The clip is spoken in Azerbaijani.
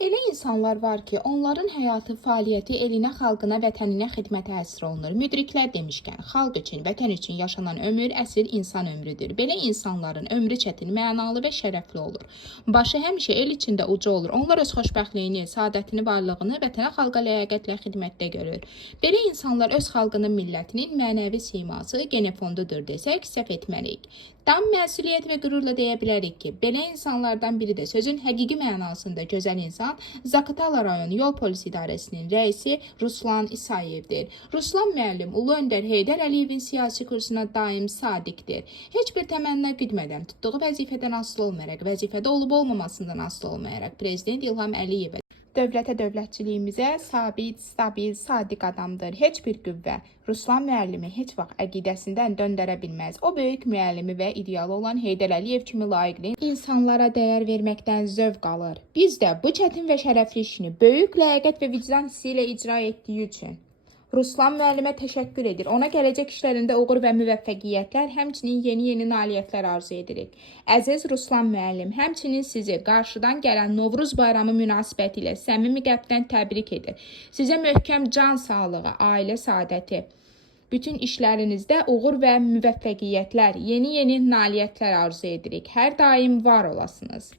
Elə insanlar var ki, onların həyatı, fəaliyyəti elinə, xalqına, vətəninə xidmətə həsr olunur. Müdriklər demişkən, xalq üçün, vətən üçün yaşanan ömür əsl insan ömrüdür. Belə insanların ömrü çətin, mənalı və şərəfli olur. Başı həmişə el içində uca olur. Onlar öz xoşbəxtliyini, saadətini, varlığını vətənə, xalqa ləyaqətlə xidmətdə görür. Belə insanlar öz xalqının, millətinin mənəvi siması, genofondudur desək, səhv etməliyik. Tam məsuliyyət və qürurla deyə bilərik ki, belə insanlardan biri də sözün həqiqi mənasında gözəl insan Zaqatala rayon yol polis idarəsinin rəisi Ruslan İsayevdir. Ruslan müəllim Ulu Öndər Heydər Əliyevin siyasi kursuna daim sadiqdir. Heç bir təmənna güdmədən, tutduğu vəzifədən asılı olmayaraq, vəzifədə olub-olmamasından asılı olmayaraq Prezident İlham Əliyevə dövlətə, dövlətçiliyimizə sabit, stabil, sadiq adamdır. Heç bir qüvvə Ruslan müəllimi heç vaxt əqidəsindən döndərə bilməz. O böyük müəllimi və idealı olan Heydər Əliyev kimi layiqli insanlara dəyər verməkdən zövq alır. Biz də bu çətin və şərəfli işini böyük ləyaqət və vicdan hissi ilə icra etdiyi üçün Ruslan müəllimə təşəkkür edir. Ona gələcək işlərində uğur və müvəffəqiyyətlər, həmçinin yeni nailiyyətlər arzu edirik. Əziz Ruslan müəllim, həmçinin sizi qarşıdan gələn Novruz bayramı münasibətilə səmimi qəlbdən təbrik edir. Sizə möhkəm can sağlığı, ailə saadəti, bütün işlərinizdə uğur və müvəffəqiyyətlər, yeni nailiyyətlər arzu edirik. Hər daim var olasınız.